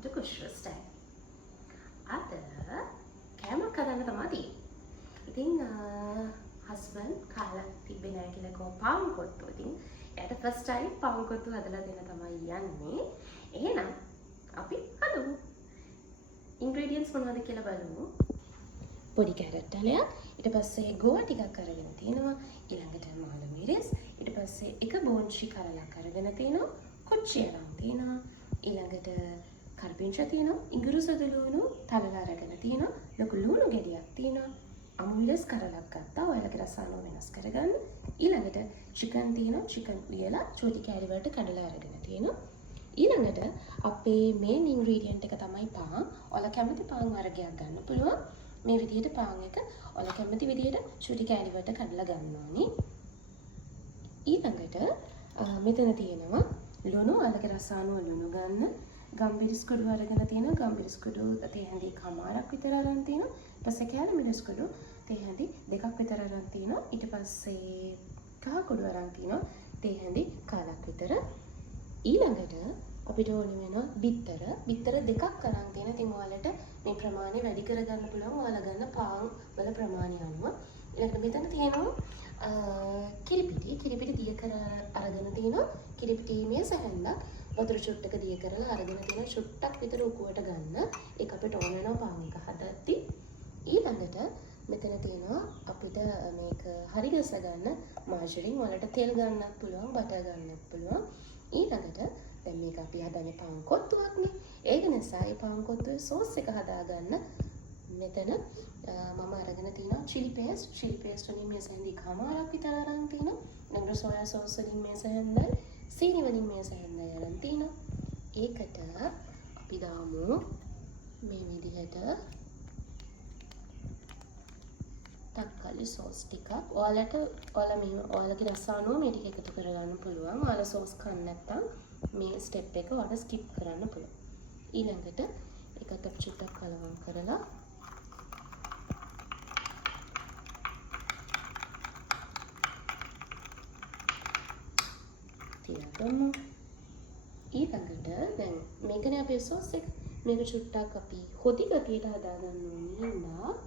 welcome to Kushra's Style. අද කෑමක් හදන්න තමයි තියෙන්නේ. ඉතින් husband කාලා තිබ්බේ නැහැ කියලා කෝ පාන් කොත්තු. ඉතින් එයාට first time පාන් කොත්තු හදලා දෙන්න තමයි යන්නේ. එහෙනම් අපි හදමු. ingredients මොනවද කියලා බලමු. පොඩි කැරට් අලයක්, ඊට පස්සේ ගෝවා ටිකක් අරගෙන තිනවා, ඊළඟට මාළු මිරිස්, ඊට පස්සේ එක බෝන්චි කරලක් අරගෙන තිනවා, කොච්චිය නම් තිනවා, ඊළඟට කරපිංචා තිනවා, ඉඟුරු සොදලුණු තලලා අරගෙන තිනවා, ලොකු ලුණු ගෙඩියක් තිනවා, අමුල්ලස් කරලක් ගත්තා, ඔයාලගේ රස අනුව වෙනස් කරගන්න. ඊළඟට චිකන් තිනවා, චිකන් උයලා චූටි කෑලි වලට කඩලා අරගෙන තිනවා. ඊළඟට අපේ මේන් ඉන්ග්‍රීඩියන්ට් එක තමයි පාන්. ඔයාලා කැමති පාන් වර්ගයක් ගන්න පුළුවන්. මේ විදිහට පාන් එක ඔයාලා කැමති විදිහට චූටි කෑලි වලට කඩලා ගන්න ඕනේ. ඊළඟට මෙතන තියෙනවා ලුණු, ඔයාලගේ රස අනුව ලුණු ගන්න. ගම්බිරිස් කුඩු අරගෙන තියෙනවා. ගම්බිරිස් කුඩු තේ හැඳි කමාරක් විතර අරන් තියෙනවා. ඊට පස්සේ කෑලි මිරිස් කුඩු තේ හැඳි දෙකක් විතර අරන් තියෙනවා. ඊට පස්සේ කහ කුඩු අරන් තියෙනවා. තේ හැඳි කාලක් විතර. ඊළඟට අපිට ඕනේ වෙනවා බිත්තර. බිත්තර දෙකක් අරන් තියෙනවා. ඉතින් ඔයාලට මේ ප්‍රමාණය වැඩි කරගන්න පුළුවන්. ඔයාලා ගන්න පාන් වල ප්‍රමාණය අනුව. ඊළඟට මෙතන තියෙනවා කිරිපිටි. කිරිපිටි දිය කර අරගෙන තියෙනවා. කිරිපිටි මේ සැහැල්ලක් වතුර චුට්ටක දිය කරලා අරගෙන තියෙනවා. චුට්ටක් විතර උකුවට ගන්න. ඒක අපිට ඕන වෙනවා පාන් එක හදද්දි. ඊළඟට මෙතන තියෙනවා අපිට මේක හරි ගස ගන්න මාජරින්. වලට තෙල් ගන්නත් පුළුවන්, බටර් ගන්නත් පුළුවන්. ඊළඟට දැන් මේක අපි හදන්නේ පාන් කොත්තුවක්නේ. ඒක නිසා මේ පාන් කොත්තුවේ සෝස් එක හදාගන්න මෙතන මම අරගෙන තියෙනවා chili paste. chili paste වලින් මේ සැහැඳි කමාරක් විතර අරන් තියෙනවා. ඊළඟට සෝයා සෝස් වලින් මේ සැහැඳයි, සීනි වලින් මේ සැහැඳයි අරන් තියෙනවා. ඒකට අපි දාමු මේ විදිහට තක්කාලි සෝස් ටිකක්. ඔයාලගේ රස අනුව මේ ටික එකතු කරගන්න පුළුවන්. ඔයාලා සෝස් කන්න නැත්නම් මේ ස්ටෙප් එක ඔයාලා ස්කිප් කරන්න පුළුවන්. ඊළඟට ඒකට චුට්ටක් කලවම් කරලා තියාගමු. ඊළඟට දැන් මේකනේ අපේ සෝස් එක. මේක චුට්ටක් අපි හොදි ගතියට හදාගන්න ඕනේ නේද?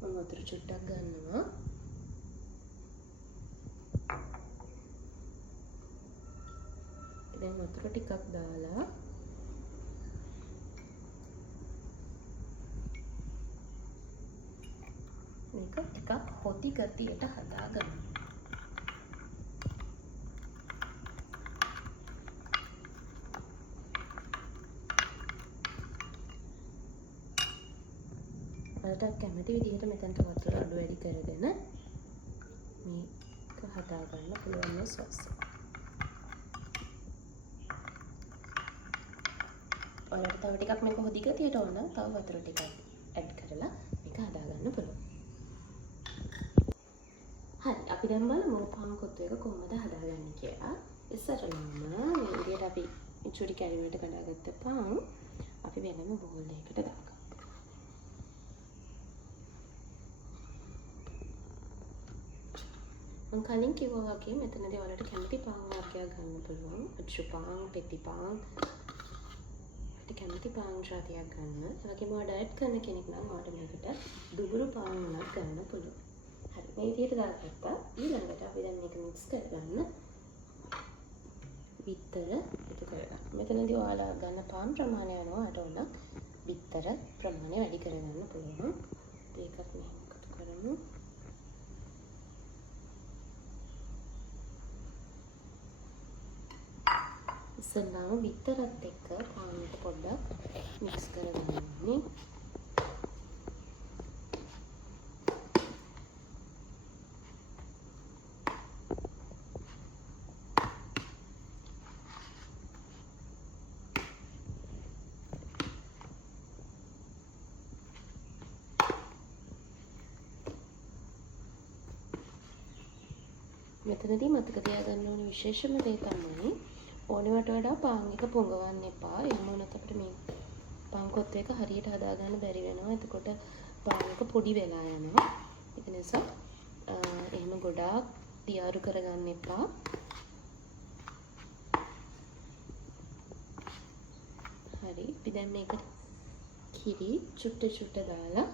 මම වතුර චුට්ටක් ගන්නවා. දැන් වතුර ටිකක් දාලා මේක ටිකක් හොදි ගතියට හදාගන්න. ඔයාලට කැමති විදිහට මෙතනට වතුර අඩු වැඩි කරගෙන මේක හදාගන්න පුළුවන් මේ සෝස් එක. ඔයාලට තව ටිකක් මේක හොදි ගතියට ඕන නම් තව වතුර ටිකක් ඇඩ් කරලා මේක හදාගන්න පුළුවන්. හරි, අපි දැන් බලමු පාන් කොත්තු එක කොහොමද හදාගන්නේ කියලා. ඉස්සරලම මේ විදිහට අපි චූටි කැලි වලට කඩාගත්ත පාන් අපි වෙනම බෝල් එකකට දාගමු. මම කලින් කිව්වා වගේ මෙතනදී ඔයාලට කැමති පාන් වර්ගයක් ගන්න පුළුවන්. අච්චු පාන්, පෙට්ටි පාන්, කැමති පාන් ජාතියක් ගන්න. ඒ වගේම ඔයා ඩයට් කරන කෙනෙක් නම් ඔයාලට මේකට දුබුරු පාන් උනත් ගන්න පුළුවන්. හරි, මේ විදිහට දාගත්තා. ඊළඟට අපි දැන් මේක මික්ස් කරගන්න බිත්තර එකතු කරගන්න. මෙතනදී ඔයාලා ගන්න පාන් ප්‍රමාණය අනුව ඔයාලට ඕන බිත්තර ප්‍රමාණය වැඩි කරගන්න පුළුවන්. ඒකත් මෙහෙම එකතු කරමු. ඉස්සෙල්ලාම බිත්තරත් එක්ක පාන් එක පොඩ්ඩක් මික්ස් කරගන්න ඕනේ. මෙතනදී මතක තියාගන්න ඕනේ විශේෂම දේ තමයි ඕනෙවට වඩා පාන් එක පොඟවන්න එපා. එහෙම වුණොත් අපිට මේ පාන් කොත්තු එක හරියට හදාගන්න බැරි වෙනවා. එතකොට පාන් එක පොඩි වෙලා යනවා. ඒක නිසා එහෙම ගොඩාක් තියාරු කරගන්න එපා. හරි අපි දැන් මේකට කිරි චුට්ට දාලා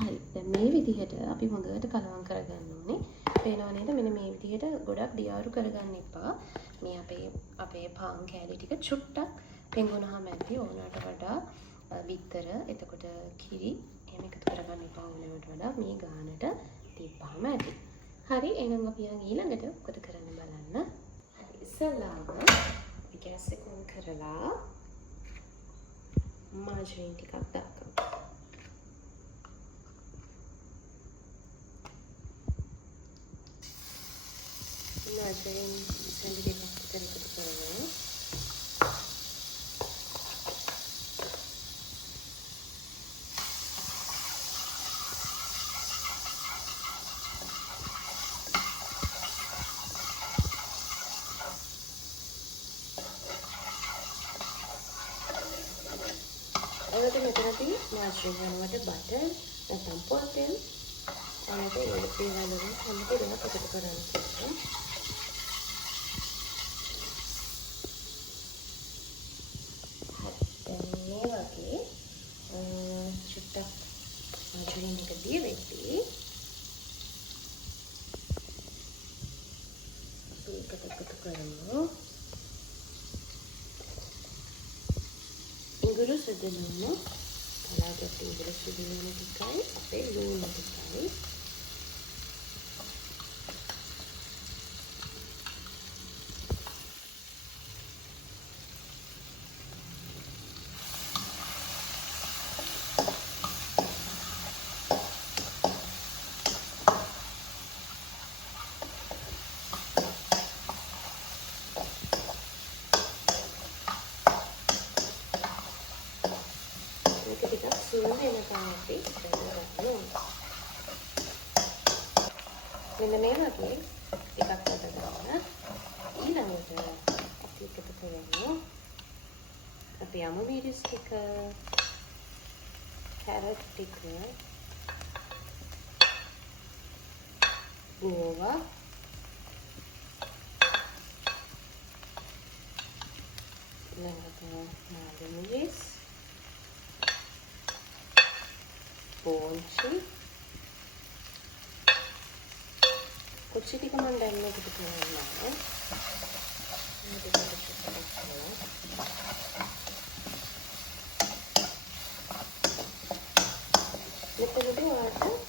හරි දැන් මේ විදිහට අපි හොඳට කලවම් කරගන්න ඕනේ. පේනවා නේද? මෙන්න මේ විදිහට ගොඩක් දියාරු කරගන්න එපා. මේ අපේ පාන් කෑලි ටික චුට්ටක් පෙඟුනහම ඇති ඕනකට වඩා බිත්තර එතකොට කිරි එහෙම එකතු කරගන්න එපා ඕනකට වඩා මේ ගානට තියපහම ඇති. හරි එහෙනම් අපි ඊළඟට මොකද කරන්න බලන්න. හරි ඉස්සෙල්ලාම අපි ගෑස් එක ඔන් කරලා මාජරින් ටිකක් දාගමු. මාජරින් සැලි දෙකක් විතර එකතු කරනවා. එතකොට මෙතනදී මාජරින් යනවට බටර් නැත්නම් පොල් තෙල් අනිත් ඒවා වලින් හැම දෙයක්ම එකතු කරන්න ඕනේ. චුට්ටක් මාජරින් එක දීලා ඒකට එකතු කරමු. ඉඟුරු සුදුලුණු කලාගත් ඉඟුරු සුදුලුණු ටිකයි අපේ ලුණු ටිකයි සුවඳ එනකන් අපි කරගන්න ඕනේ. මෙන්න මේ වගේ ටිකක් අත ගන්න. ඊළඟට අපි එකතු කරමු අපි යමු මිරිස් ටික, කැරට් ටික, ගෝවා, ඊළඟට මාළු මිරිස්, පෝන්චි කොච්චි ටික මම දැන් මේකට කරනවා. මෙතනදී ඔයාලට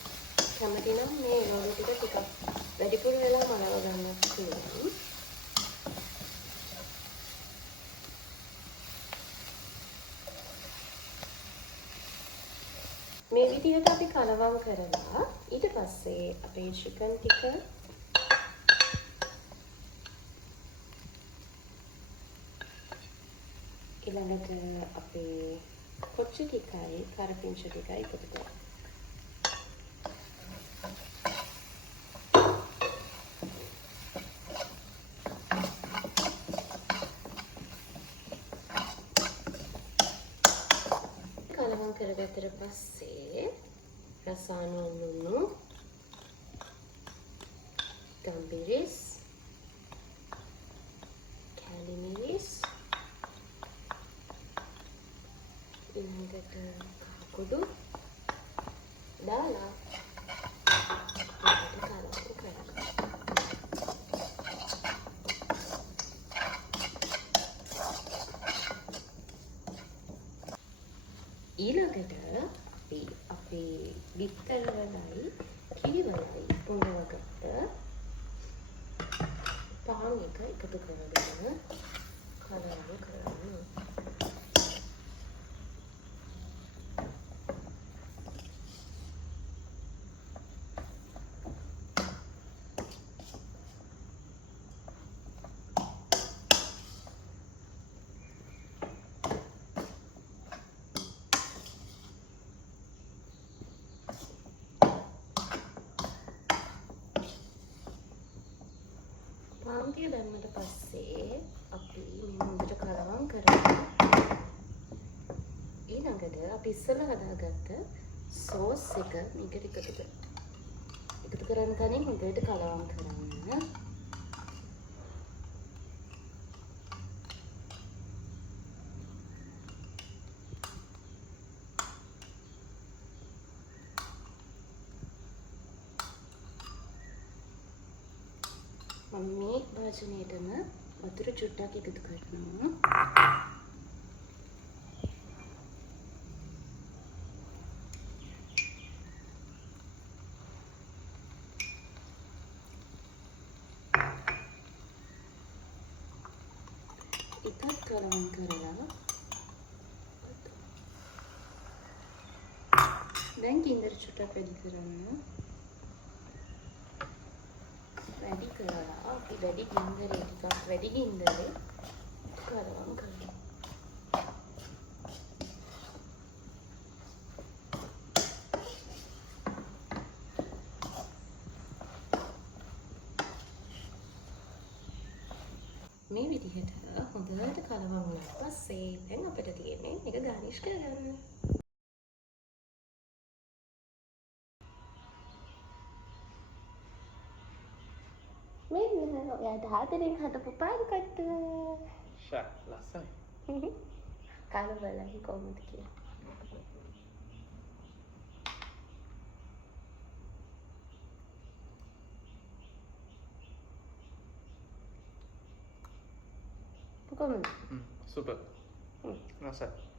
කැමති නම් මේ ලෝඩු ටික ටිකක් වැඩිපුර වෙලා මලව ගන්නත් පුළුවන්. මේ විදිහට අපි කලවම් කරලා ඊට පස්සේ අපේ චිකන් ටික ඊළඟට අපේ කොච්චි ටිකයි කරපිංච ටිකයි එකතු කරමු. කලවම් කරගත්තට පස්සේ රසායන ලුණු, ගම්බිරිස්, කැලි මිරිස්, ඊළඟට කකුඩු දාලා කලවම් කරගන්න. ඊළඟට අපේ බිත්තර වලයි කිරි වලයි පොඳවගත්ත පාන් එක එකතු කරගෙන කලවම් කරනවා. අපි ඉස්සෙල්ලා හදාගත්ත සෝස් එක මේකට එකතු කරන්න කලින් හොඳට කලවම් කරන්න. මම මේ භාජනයේටම වතුර චුට්ටක් එකතු කරනවා. එකත් කලවම් කරලා දැන් ගින්දර චුට්ටක් වැඩි කරන්න. වැඩි කරලා අපි වැඩි ගින්දරේ ටිකක් වැඩි ගින්දරේ කලවම් කරනවා. මේ විදිහට හොඳට කලවම් වුණාට පස්සේ දැන් අපිට තියෙන්නේ මේක ගානිෂ් කරගන්න. මෙන්න ඔයාට හදලින් හදපු පාන් කට්ටු. ෂා ලස්සනයි. කාලා බලන්න කොහොමද කියලා. කොහොමද? සුපර්. ලස්සනයි.